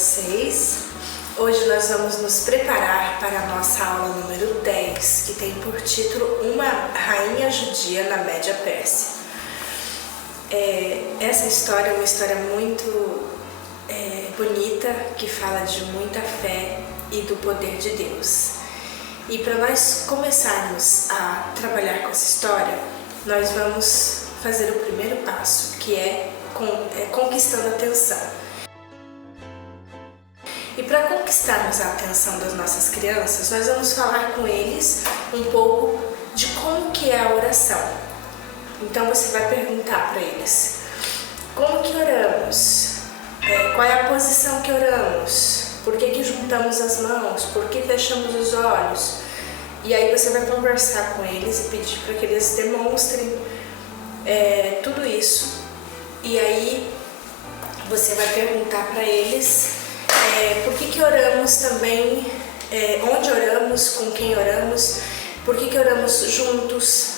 vocês. Hoje nós vamos nos preparar para a nossa aula número 10, que tem por título Uma Rainha Judia na Média Pérsia. Essa história é uma história muito bonita, que fala de muita fé e do poder de Deus. E para nós começarmos a trabalhar com essa história, nós vamos fazer o primeiro passo, que é conquistando a atenção. E para conquistarmos a atenção das nossas crianças, nós vamos falar com eles um pouco de como que é a oração. Então você vai perguntar para eles: como que oramos? Qual é a posição que oramos? Por que juntamos as mãos? Por que fechamos os olhos? E aí você vai conversar com eles e pedir para que eles demonstrem tudo isso. E aí você vai perguntar para eles por que oramos também, onde oramos, com quem oramos, por que oramos juntos.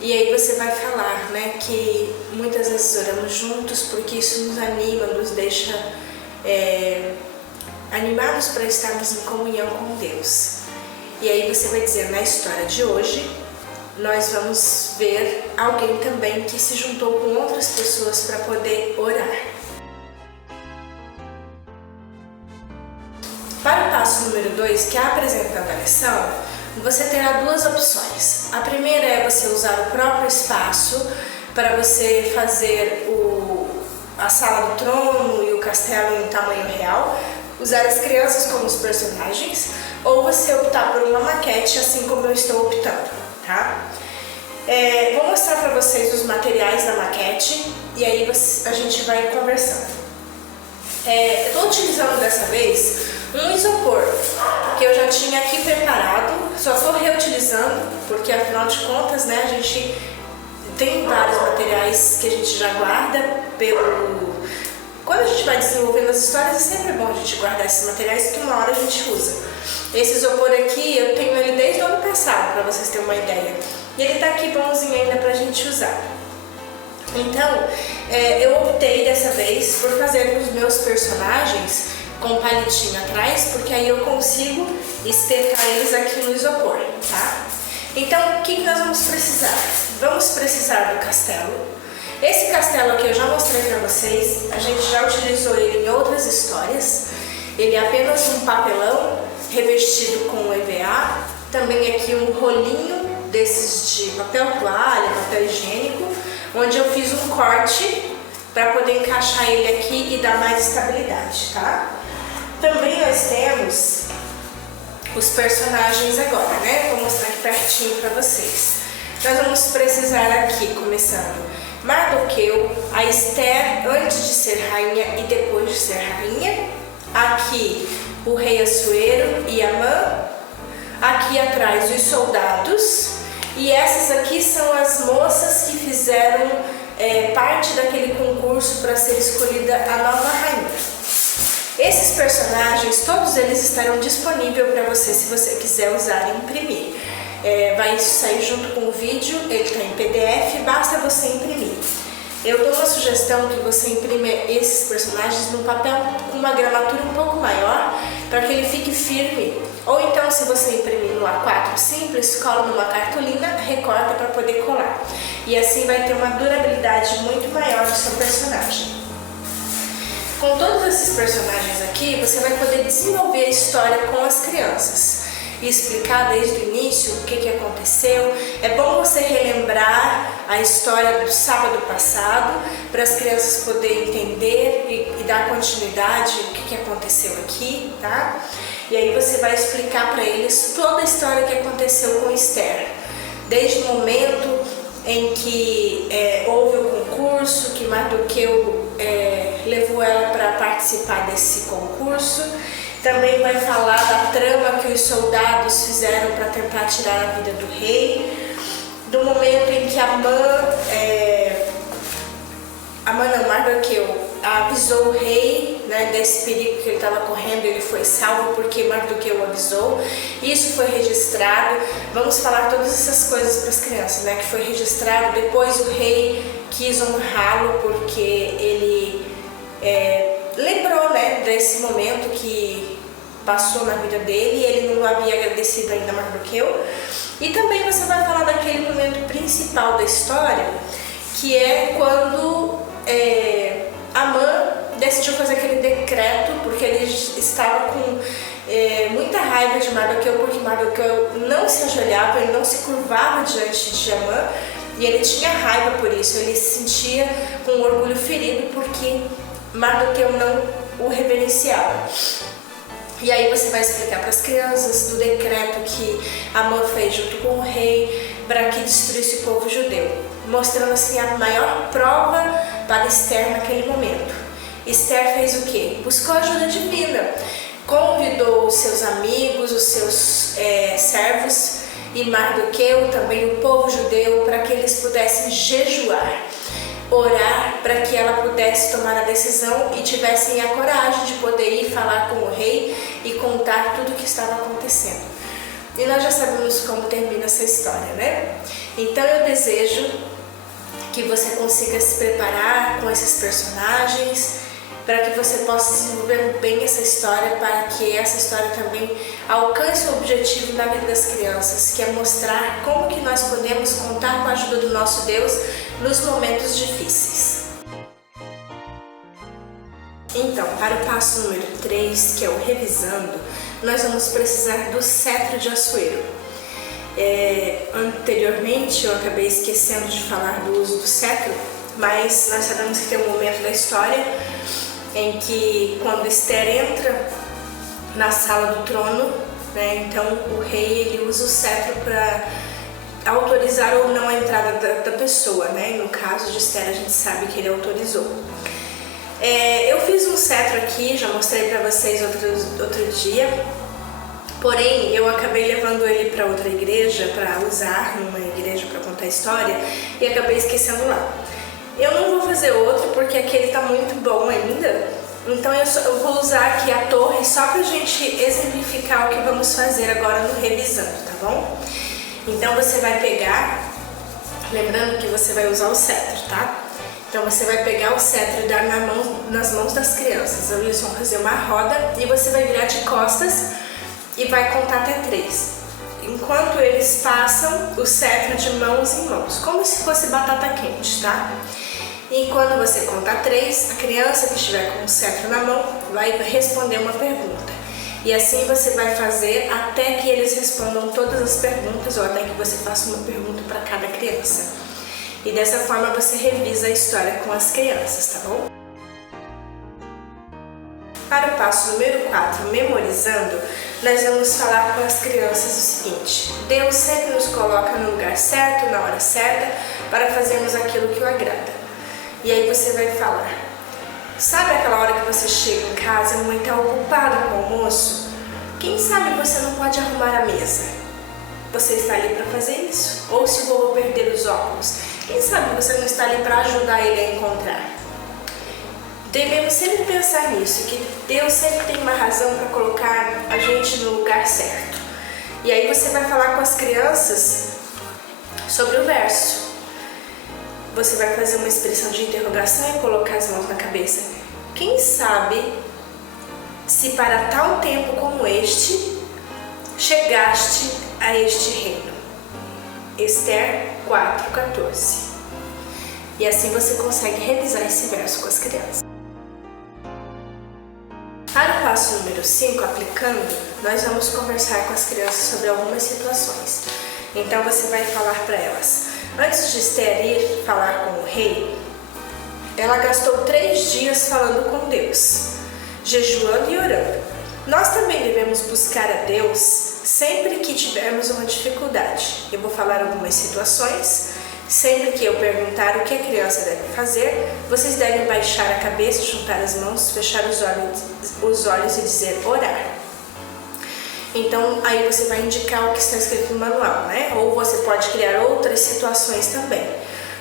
E aí você vai falar, que muitas vezes oramos juntos porque isso nos anima, nos deixa animados para estarmos em comunhão com Deus. E aí você vai dizer: na história de hoje, nós vamos ver alguém também que se juntou com outras pessoas para poder orar. Para o passo número 2, que é apresentando a lição, você terá duas opções. A primeira é você usar o próprio espaço para você fazer a sala do trono e o castelo em tamanho real, usar as crianças como os personagens, ou você optar por uma maquete, assim como eu estou optando, tá? Vou mostrar para vocês os materiais da maquete e aí a gente vai conversando. Estou utilizando dessa vez um isopor que eu já tinha aqui preparado, só estou reutilizando porque afinal de contas, a gente tem vários materiais que a gente já guarda Quando a gente vai desenvolvendo as histórias, é sempre bom a gente guardar esses materiais, que uma hora a gente usa. Esse isopor aqui, eu tenho ele desde o ano passado, para vocês terem uma ideia. E ele tá aqui bonzinho ainda pra gente usar. Então, eu optei dessa vez por fazer os meus personagens com palitinho atrás, porque aí eu consigo espetar eles aqui no isopor, tá? Então, o que nós vamos precisar? Vamos precisar do castelo. Esse castelo aqui eu já mostrei para vocês, a gente já utilizou ele em outras histórias. Ele é apenas um papelão revestido com EVA, também aqui um rolinho desses de papel toalha, papel higiênico, onde eu fiz um corte para poder encaixar ele aqui e dar mais estabilidade, tá? Também nós temos os personagens agora, Vou mostrar aqui pertinho para vocês. Nós vamos precisar aqui, começando, Mardoqueu, a Esther antes de ser rainha e depois de ser rainha. Aqui o rei Assuero e Amã. Aqui atrás os soldados. E essas aqui são as moças que fizeram parte daquele concurso para ser escolhida a nova rainha. Esses personagens, todos eles estarão disponíveis para você se você quiser usar e imprimir. Vai sair junto com o vídeo, ele está em PDF, basta você imprimir. Eu dou uma sugestão que você imprima esses personagens num papel com uma gramatura um pouco maior, para que ele fique firme. Ou então, se você imprimir no A4 simples, cola numa cartolina, recorta para poder colar. E assim vai ter uma durabilidade muito maior do seu personagem. Com todos esses personagens aqui, você vai poder desenvolver a história com as crianças e explicar desde o início o que aconteceu. É bom você relembrar a história do sábado passado para as crianças poderem entender e dar continuidade o que aconteceu aqui, tá? E aí você vai explicar para eles toda a história que aconteceu com Esther, desde o momento em que houve o concurso, que Mardoqueu levou ela para participar desse concurso. Também vai falar da trama que os soldados fizeram para tentar tirar a vida do rei, do momento em que Mardoqueu avisou o rei desse perigo que ele estava correndo. Ele foi salvo porque Mardoqueu avisou. Isso foi registrado. Vamos falar todas essas coisas para as crianças, que foi registrado. Depois o rei quis honrá-lo porque ele lembrou, né, desse momento que passou na vida dele e ele não havia agradecido ainda a Mardoqueu. E também você vai falar daquele momento principal da história, que é quando Amã decidiu fazer aquele decreto, porque ele estava com muita raiva de Mardoqueu, porque Mardoqueu não se ajoelhava, ele não se curvava diante de Amã, e ele tinha raiva por isso, ele se sentia com um orgulho ferido porque Mardoqueu não o reverenciava. E aí você vai explicar para as crianças do decreto que Amã fez junto com o rei para que destruísse o povo judeu, mostrando assim a maior prova para Esther naquele momento. Esther fez o quê? Buscou ajuda divina, convidou os seus amigos, os seus servos e Mardoqueu, também o povo judeu, para que eles pudessem jejuar, orar para que ela pudesse tomar a decisão e tivessem a coragem de poder ir falar com o rei e contar tudo o que estava acontecendo. E nós já sabemos como termina essa história, né? Então eu desejo que você consiga se preparar com esses personagens, para que você possa desenvolver bem essa história, para que essa história também alcance o objetivo na vida das crianças, que é mostrar como que nós podemos contar com a ajuda do nosso Deus nos momentos difíceis. Então, para o passo número 3, que é o revisando, nós vamos precisar do cetro de Assuero. Anteriormente eu acabei esquecendo de falar do uso do cetro, mas nós sabemos que tem um momento da história em que quando Esther entra na sala do trono, né, então o rei ele usa o cetro para autorizar ou não a entrada da pessoa, né? No caso de Esther a gente sabe que ele autorizou. Eu fiz um cetro aqui, já mostrei para vocês outro dia, porém eu acabei levando ele para outra igreja para usar numa igreja para contar a história e acabei esquecendo lá. Eu não vou fazer outro porque aquele tá muito bom ainda, então eu vou usar aqui a torre só pra gente exemplificar o que vamos fazer agora no revisando, tá bom? Então você vai pegar, lembrando que você vai usar o cetro, tá? Então você vai pegar o cetro e dar nas mãos das crianças, eles vão fazer uma roda e você vai virar de costas e vai contar até 3. Enquanto eles passam o cetro de mãos em mãos, como se fosse batata quente, tá? E quando você contar 3, a criança que estiver com o cetro na mão vai responder uma pergunta. E assim você vai fazer até que eles respondam todas as perguntas ou até que você faça uma pergunta para cada criança. E dessa forma você revisa a história com as crianças, tá bom? Para o passo número 4, memorizando, nós vamos falar com as crianças o seguinte: Deus sempre nos coloca no lugar certo, na hora certa, para fazermos aquilo que o agrada. E aí você vai falar: sabe aquela hora que você chega em casa e a mamãe está ocupada com o almoço? Quem sabe você não pode arrumar a mesa? Você está ali para fazer isso? Ou se o vovô perder os óculos, quem sabe você não está ali para ajudar ele a encontrar? Devemos sempre pensar nisso, que Deus sempre tem uma razão para colocar a gente no lugar certo. E aí você vai falar com as crianças sobre o verso. Você vai fazer uma expressão de interrogação e colocar as mãos na cabeça. Quem sabe se para tal tempo como este chegaste a este reino? Esther 4:14. E assim você consegue revisar esse verso com as crianças. Para o passo número 5, aplicando, nós vamos conversar com as crianças sobre algumas situações. Então você vai falar para elas: antes de Esther ir falar com o rei, ela gastou 3 dias falando com Deus, jejuando e orando. Nós também devemos buscar a Deus sempre que tivermos uma dificuldade. Eu vou falar algumas situações. Sempre que eu perguntar o que a criança deve fazer, vocês devem baixar a cabeça, juntar as mãos, fechar os olhos e dizer orar. Então aí você vai indicar o que está escrito no manual, né? Ou você pode criar outras situações também.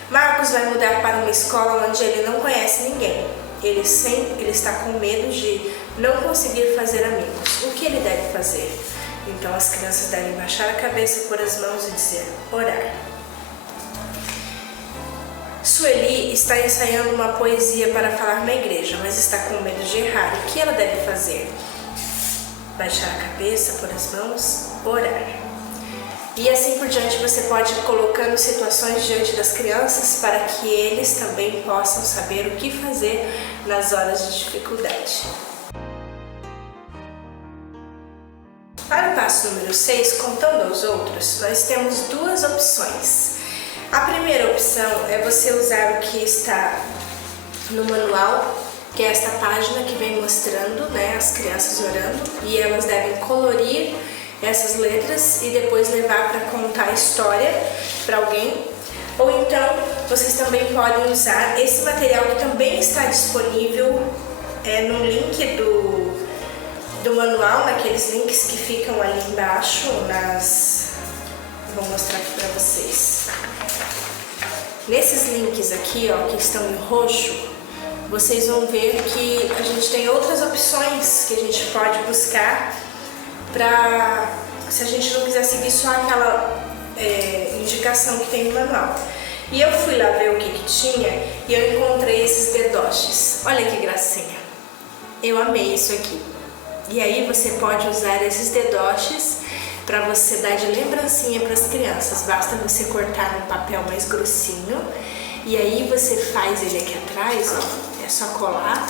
Marcos vai mudar para uma escola onde ele não conhece ninguém. Ele está com medo de não conseguir fazer amigos. O que ele deve fazer? Então as crianças devem baixar a cabeça, pôr as mãos e dizer orar. Sueli está ensaiando uma poesia para falar na igreja, mas está com medo de errar. O que ela deve fazer? Baixar a cabeça, pôr as mãos, orar. E assim por diante você pode ir colocando situações diante das crianças para que eles também possam saber o que fazer nas horas de dificuldade. Para o passo número 6, contando aos outros, nós temos duas opções. A primeira opção é você usar o que está no manual, que é esta página que vem mostrando, né, as crianças orando, e elas devem colorir essas letras e depois levar para contar a história para alguém. Ou então vocês também podem usar esse material que também está disponível no link do manual, naqueles links que ficam ali embaixo, vou mostrar aqui para vocês. Nesses links aqui, ó, que estão em roxo, vocês vão ver que a gente tem outras opções que a gente pode buscar para, se a gente não quiser seguir só aquela indicação que tem no manual. E eu fui lá ver o que tinha e eu encontrei esses dedoches. Olha que gracinha. Eu amei isso aqui. E aí você pode usar esses dedoches para você dar de lembrancinha para as crianças. Basta você cortar um papel mais grossinho e aí você faz ele aqui atrás, ó, é só colar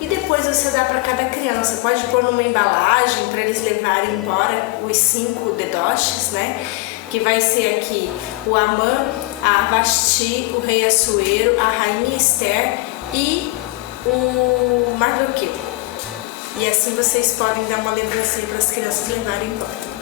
e depois você dá para cada criança. Pode pôr numa embalagem para eles levarem embora os 5 dedoches, né? Que vai ser aqui o Amã, a Vasti, o Rei Assuero, a Rainha Esther e o Mardoqueu. E assim vocês podem dar uma lembrancinha para as crianças levarem embora.